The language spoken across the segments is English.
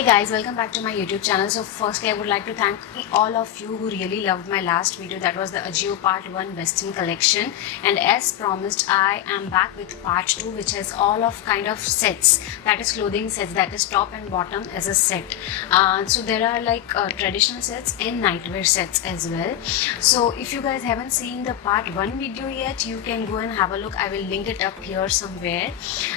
Hey guys, welcome back to my YouTube channel. So firstly, I would like to thank all of you who really loved my last video. That was the Ajio Part 1 Western collection. And as promised, I am back with Part 2, which has all of kind of sets. That is clothing sets, that is top and bottom as a set. So there are like traditional sets and nightwear sets as well. So if you guys haven't seen the Part 1 video yet, you can go and have a look. I will link it up here somewhere.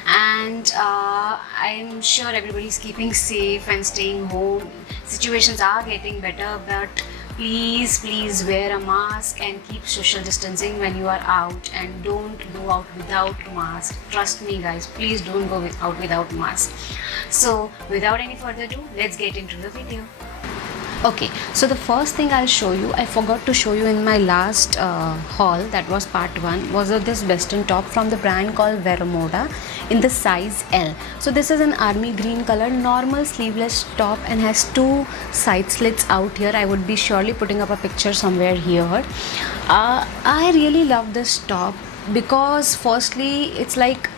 And I'm sure everybody's keeping safe and staying home. Situations are getting better, but please wear a mask and keep social distancing when you are out, and don't go out without mask. Trust me guys, please don't go out without mask. So without any further ado, let's get into the video. Okay, so the first thing I'll show you, I forgot to show you in my last haul, that was part 1, was this western top from the brand called Veramoda in the size L. So this is an army green color, normal sleeveless top, and has 2 side slits out here. I would be surely putting up a picture somewhere here. I really love this top because firstly it's like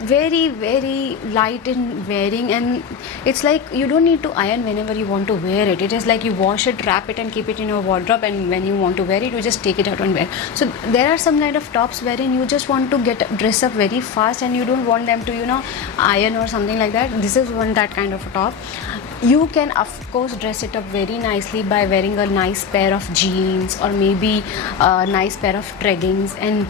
very light in wearing, and it's like you don't need to iron whenever you want to wear it. It is like you wash it, wrap it and keep it in your wardrobe, and when you want to wear it, you just take it out and wear. So there are some kind of tops wherein you just want to dress up very fast and you don't want them to iron or something like that. This is one that kind of a top. You can of course dress it up very nicely by wearing a nice pair of jeans or maybe a nice pair of leggings and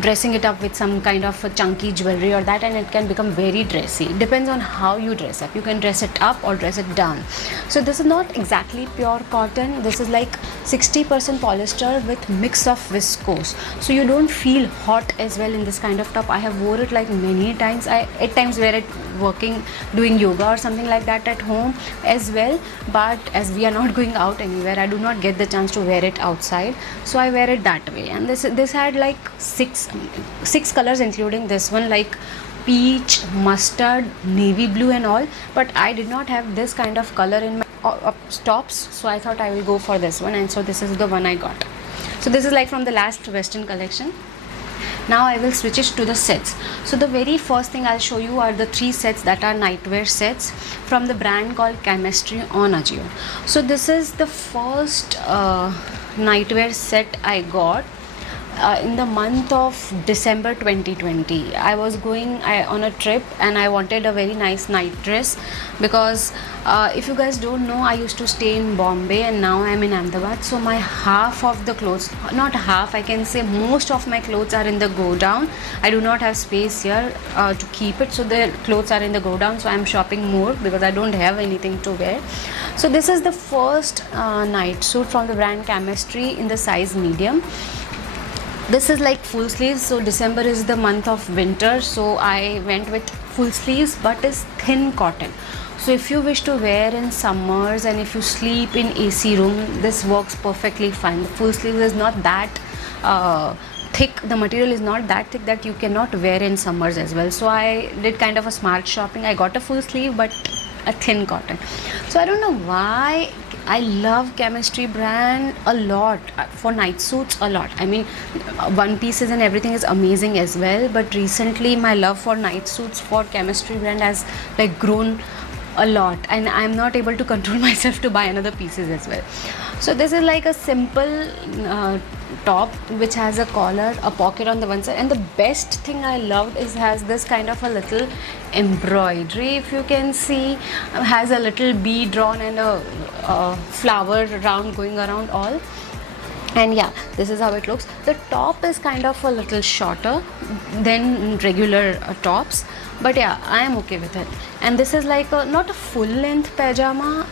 dressing it up with some kind of a chunky jewelry or that, and it can become very dressy. Depends on how you dress up. You can dress it up or dress it down. So this is not exactly pure cotton. This is like 60% polyester with mix of viscose, so you don't feel hot as well in this kind of top. I have wore it like many times. I at times wear it working, doing yoga or something like that at home as well, but as we are not going out anywhere, I do not get the chance to wear it outside, so I wear it that way. And this had like six colors, including this one, like peach, mustard, navy blue and all, but I did not have this kind of color in my tops, so I thought I will go for this one, and so this is the one I got. So this is like from the last western collection. Now I will switch it to the sets. So the very first thing I'll show you are the 3 sets that are nightwear sets from the brand called Chemistry on Ajio. So this is the first nightwear set I got in the month of December 2020. I was going on a trip and I wanted a very nice night dress because if you guys don't know, I used to stay in Bombay and now I'm in Ahmedabad. So my half of the clothes, not half, I can say most of my clothes are in the go down. I do not have space here to keep it, so the clothes are in the go down, so I'm shopping more because I don't have anything to wear. So this is the first night suit from the brand Chemistry in the size medium. This is like full sleeves, so December is the month of winter, so I went with full sleeves, but is thin cotton. So if you wish to wear in summers and if you sleep in AC room, this works perfectly fine. The full sleeves is not that thick, the material is not that thick that you cannot wear in summers as well. So I did kind of a smart shopping. I got a full sleeve but a thin cotton. So I don't know why I love Chemistry brand a lot for night suits a lot. I mean, one pieces and everything is amazing as well, but recently my love for night suits for Chemistry brand has like grown a lot, and I'm not able to control myself to buy another pieces as well. So this is like a simple top which has a collar, a pocket on the one side, and the best thing I loved is has this kind of a little embroidery, if you can see, has a little bee drawn and a flower round going around all. And yeah, this is how it looks. The top is kind of a little shorter than regular tops, but yeah, I am okay with it. And this is like not a full length pajama.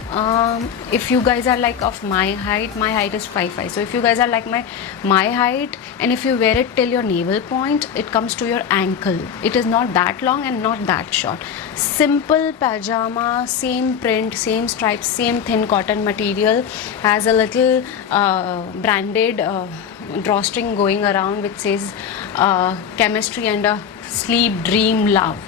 If you guys are like of my height is 5'5", so if you guys are like my height, and if you wear it till your navel point, it comes to your ankle. It is not that long and not that short. Simple pajama, same print, same stripes, same thin cotton material, has a little branded drawstring going around which says Chemistry and a sleep, dream, love.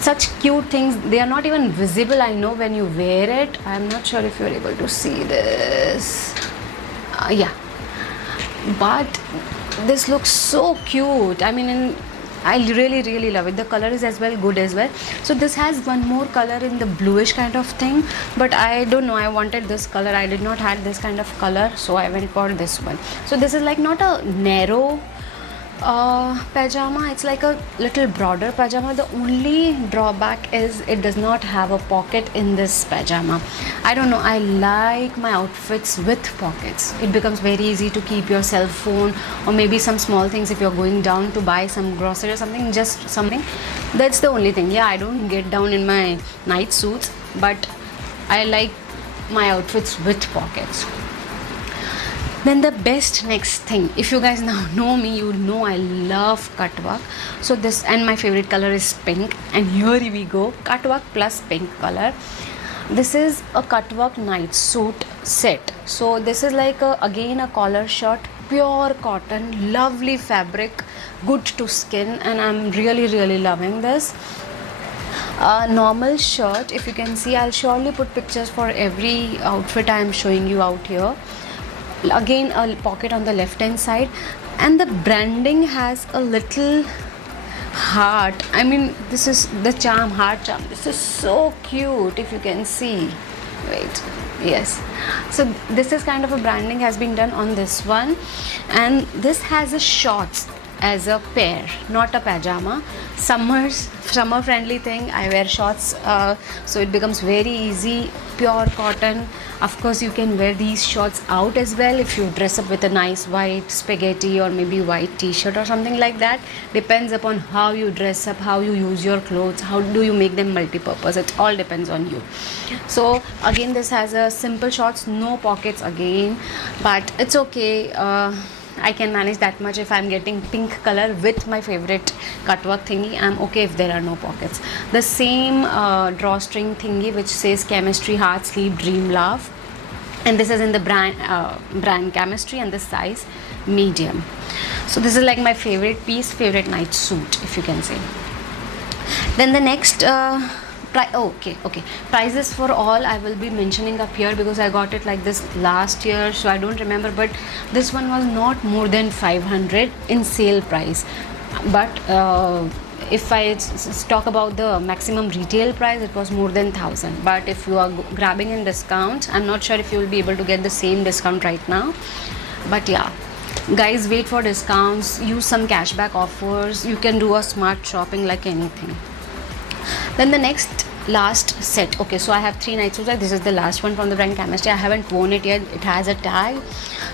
Such cute things. They are not even visible, I know, when you wear it. I'm not sure if you're able to see this. Yeah, but this looks so cute. I mean, I really love it. The color is as well good as well. So this has one more color in the bluish kind of thing, but I don't know, I wanted this color. I did not have this kind of color, so I went for this one. So this is like not a narrow pajama, it's like a little broader pajama. The only drawback is it does not have a pocket in this pajama. I don't know, I like my outfits with pockets. It becomes very easy to keep your cell phone or maybe some small things if you're going down to buy some grocery or something, just something. That's the only thing. Yeah, I don't get down in my night suits, but I like my outfits with pockets. Then the best next thing, if you guys now know me, you know I love cut work. So this, and my favorite color is pink, and here we go, cut work plus pink color. This is a cut work night suit set. So this is like again a collar shirt, pure cotton, lovely fabric, good to skin, and I'm really loving this. Normal shirt, if you can see, I'll surely put pictures for every outfit I am showing you out here. Again a pocket on the left hand side, and the branding has a little heart. I mean, this is the charm, heart charm. This is so cute, if you can see. Wait, yes. So this is kind of a branding has been done on this one, and this has a shorts as a pair, not a pajama. Summer friendly thing, I wear shorts, so it becomes very easy, pure cotton. Of course you can wear these shorts out as well if you dress up with a nice white spaghetti or maybe white t-shirt or something like that. Depends upon how you dress up, how you use your clothes, how do you make them multi-purpose. It all depends on you. So again, this has a simple shorts, no pockets again, but it's okay. I can manage that much. If I'm getting pink color with my favorite cut work thingy, I'm okay if there are no pockets. The same drawstring thingy which says chemistry, heart, sleep, dream, love, and this is in the brand chemistry, and the size medium. So this is like my favorite piece, favorite night suit, if you can say. Then the next okay, prices for all I will be mentioning up here because I got it like this last year, so I don't remember, but this one was not more than 500 in sale price. But if I talk about the maximum retail price, it was more than 1000. But if you are grabbing in discount, I'm not sure if you will be able to get the same discount right now, but yeah, guys, wait for discounts, use some cashback offers, you can do a smart shopping like anything. Then the next last set, okay, so I have 3 night suits. This is the last one from the brand chemistry. I haven't worn it yet, it has a tag.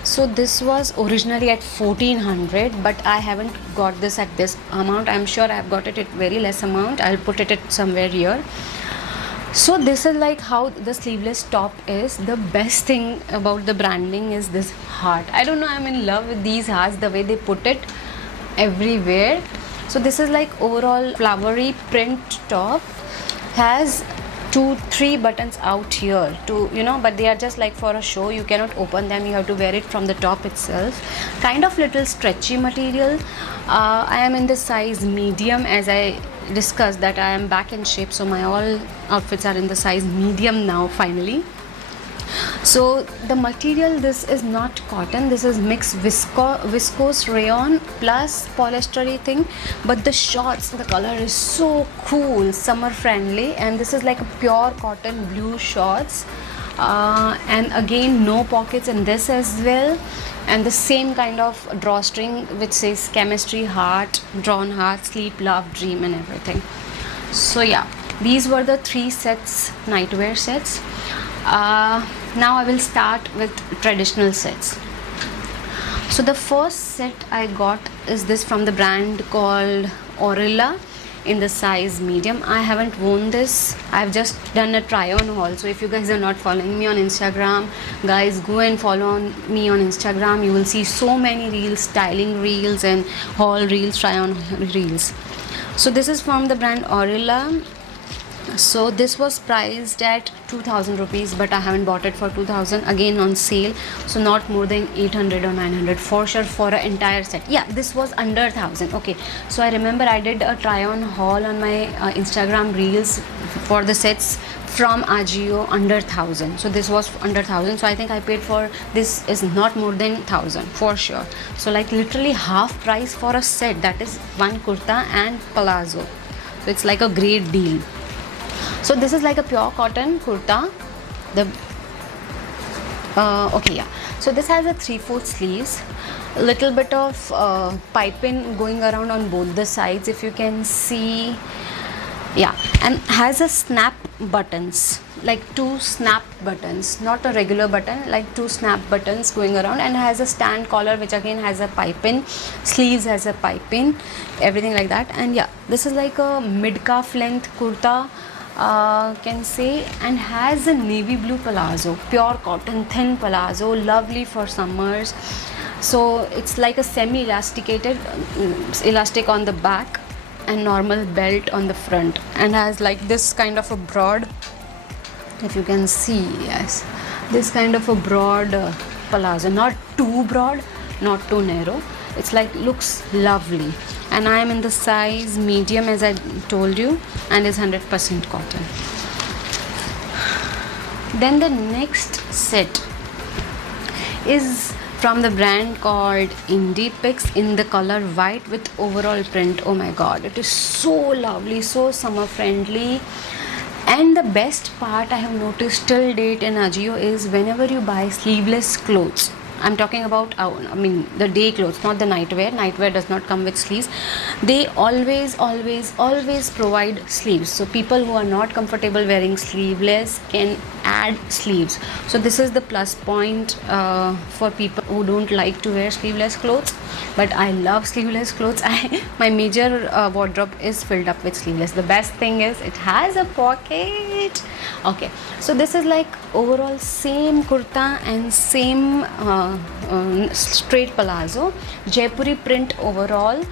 So this was originally at 1400, but I haven't got this at this amount. I'm sure I've got it at very less amount. I'll put it at somewhere here. So this is like how the sleeveless top is. The best thing about the branding is this heart. I don't know, I'm in love with these hearts, the way they put it everywhere. So this is like overall flowery print top, has 2-3 buttons out here to, you know, but they are just like for a show. You cannot open them, you have to wear it from the top itself. Kind of little stretchy material. I am in the size medium, as I discussed that I am back in shape, so my all outfits are in the size medium now finally. So the material, this is not cotton, this is mixed viscose rayon plus polyester thing, but the shorts, the color is so cool, summer friendly, and this is like a pure cotton blue shorts, and again no pockets in this as well, and the same kind of drawstring which says chemistry, heart, drawn heart, sleep, love, dream, and everything. So yeah, these were the 3 sets, nightwear sets. Now I will start with traditional sets. So the first set I got is this from the brand called Orilla in the size medium. I haven't worn this, I've just done a try on haul. So if you guys are not following me on Instagram, guys, go and follow me on Instagram. You will see so many reels, styling reels and haul reels, try on reels. So this is from the brand Orilla. So this was priced at 2000 rupees, but I haven't bought it for 2000, again on sale, so not more than 800 or 900 for sure for an entire set. Yeah, this was under 1000. Okay, so I remember I did a try on haul on my Instagram reels for the sets from Ajio under 1,000. So this was under 1,000. So I think I paid for this is not more than 1,000 for sure. So like literally half price for a set, that is one kurta and palazzo. So it's like a great deal. So this is like a pure cotton kurta. The okay, yeah. So this has a 3/4 sleeves, a little bit of piping going around on both the sides, if you can see. Yeah, and has a snap buttons, like 2 snap buttons, not a regular button, like 2 snap buttons going around, and has a stand collar which again has a piping, sleeves has a piping, everything like that. And yeah, this is like a mid calf length kurta, can say, and has a navy blue palazzo, pure cotton thin palazzo, lovely for summers. So it's like a semi elasticated elastic on the back and normal belt on the front, and has like this kind of a broad, if you can see, yes, this kind of a broad palazzo, not too broad, not too narrow. It's like looks lovely, and I am in the size medium as I told you, and is 100% cotton. Then the next set is from the brand called Indie Pix in the color white with overall print. Oh my god, it is so lovely, so summer friendly. And the best part I have noticed till date in Ajio is whenever you buy sleeveless clothes, I'm talking about the day clothes, not the nightwear. Nightwear does not come with sleeves. They always provide sleeves, so people who are not comfortable wearing sleeveless can add sleeves. So this is the plus point for people who don't like to wear sleeveless clothes, but I love sleeveless clothes. My major wardrobe is filled up with sleeveless. The best thing is it has a pocket. Okay, so this is like overall same kurta and same straight palazzo, Jaipuri print overall,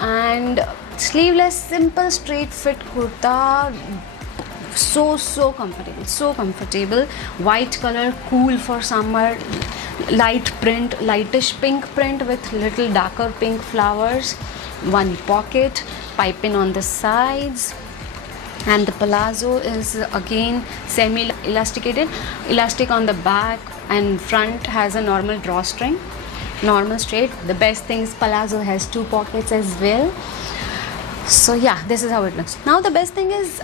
and sleeveless simple straight fit kurta. So comfortable, white color, cool for summer, light print, lightish pink print with little darker pink flowers, one pocket, piping on the sides, and the palazzo is again semi elasticated, elastic on the back, and front has a normal drawstring, normal straight. The best thing is palazzo has 2 pockets as well. So yeah, this is how it looks. Now the best thing is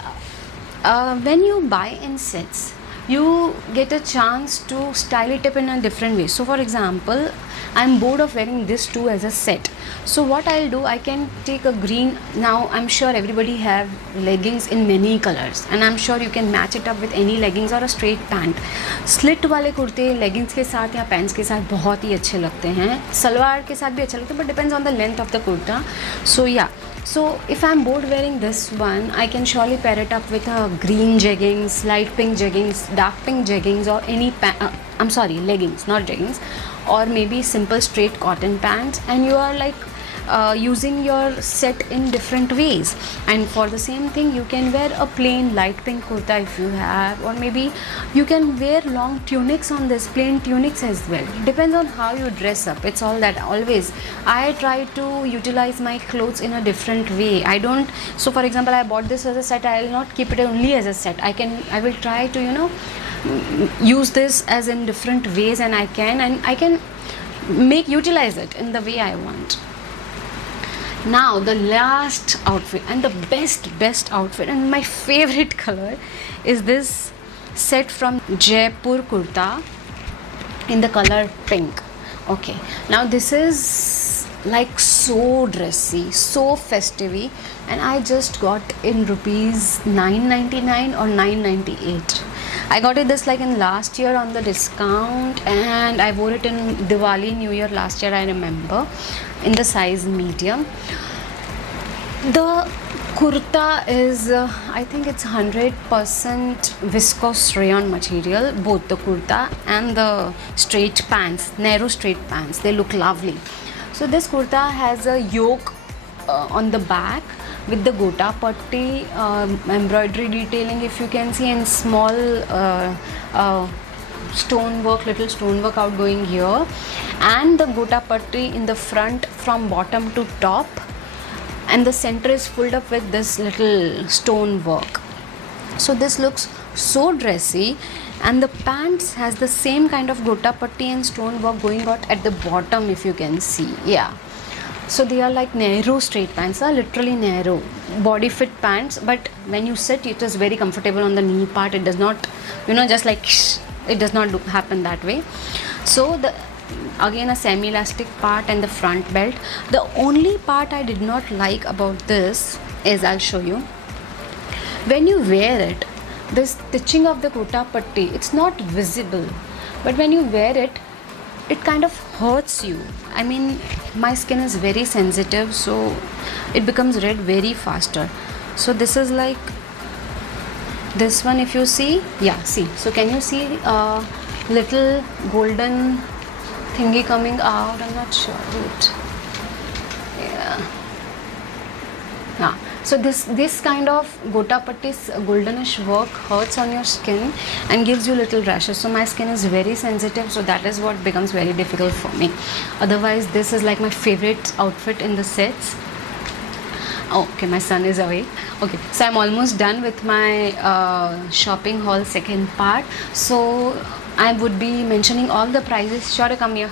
when you buy in sets, you get a chance to style it up in a different way. So for example, I'm bored of wearing this too as a set. So what I'll do, I can take a green. Now I'm sure everybody have leggings in many colors, and I'm sure you can match it up with any leggings or a straight pant. Slit वाले कुर्ते leggings के साथ या pants के साथ बहुत ही अच्छे लगते हैं, सलवार के साथ भी अच्छे लगते हैं, but depends on the length of the kurta. So yeah, so if I'm bored wearing this one, I can surely pair it up with a green jeggings, light pink jeggings, dark pink jeggings, or any leggings, not jeggings, or maybe simple straight cotton pants, and you are like using your set in different ways. And for the same thing, you can wear a plain light pink kurta if you have, or maybe you can wear long tunics on this, plain tunics as well. Depends on how you dress up. It's all that. Always I try to utilize my clothes in a different way. I don't, so for example, I bought this as a set, I will not keep it only as a set. I will try to use this as in different ways, and I can utilize it in the way I want. Now the last outfit, and the best outfit, and my favorite color is this set from Jaipur kurta in the color pink. Okay, now this is like so dressy, so festive, and I just got in rupees 999 or 998. I got it this like in last year on the discount, and I wore it in Diwali, New Year last year, I remember, in the size medium. The kurta is I think it's 100% viscose rayon material, both the kurta and the straight pants, narrow straight pants. They look lovely. So this kurta has a yoke on the back with the gota patti embroidery detailing, if you can see, and small stonework, little stonework outgoing here, and the gota patti in the front from bottom to top, and the center is filled up with this little stone work. So this looks so dressy, and the pants has the same kind of gota patti and stone work going out at the bottom, if you can see. Yeah, so they are like narrow straight pants, are literally narrow body fit pants, but when you sit it is very comfortable on the knee part. It does not, just like it does not happen that way. So the again a semi elastic part and the front belt. The only part I did not like about this is, I'll show you, when you wear it, this stitching of the gota patti, it's not visible, but when you wear it, it kind of hurts you. I mean, my skin is very sensitive, so it becomes red very faster. So this is like this one, if you see. Yeah, see, so can you see a little golden thingy coming out? I'm not sure. Wait. Yeah. So this kind of gota patti's goldenish work hurts on your skin and gives you little rashes. So my skin is very sensitive, so that is what becomes very difficult for me. Otherwise, this is like my favorite outfit in the sets. Okay, my son is awake. Okay, so I'm almost done with my shopping haul second part. So I would be mentioning all the prices. Sure, come here.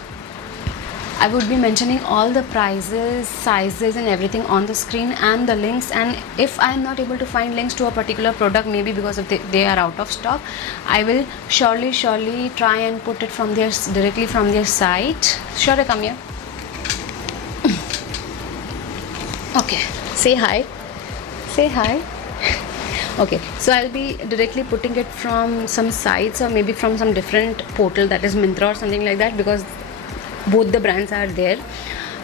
I would be mentioning all the prices, sizes and everything on the screen and the links, and if I am not able to find links to a particular product, maybe because of they are out of stock, I will surely try and put it from their directly from their site. Sure, come here. Okay, say hi. Say hi. Okay, so I'll be directly putting it from some sites or maybe from some different portal, that is Myntra or something like that, because both the brands are there.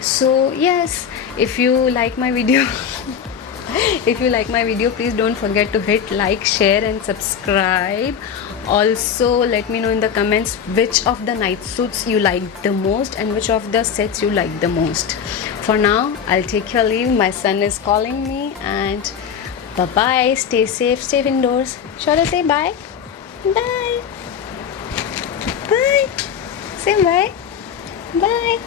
So yes, if you like my video please don't forget to hit like, share and subscribe. Also let me know in the comments which of the night suits you like the most and which of the sets you like the most. For now, I'll take your leave. My son is calling me, and bye bye. Stay safe, stay indoors. Shall I say bye? Bye. Bye. Say bye. Bye.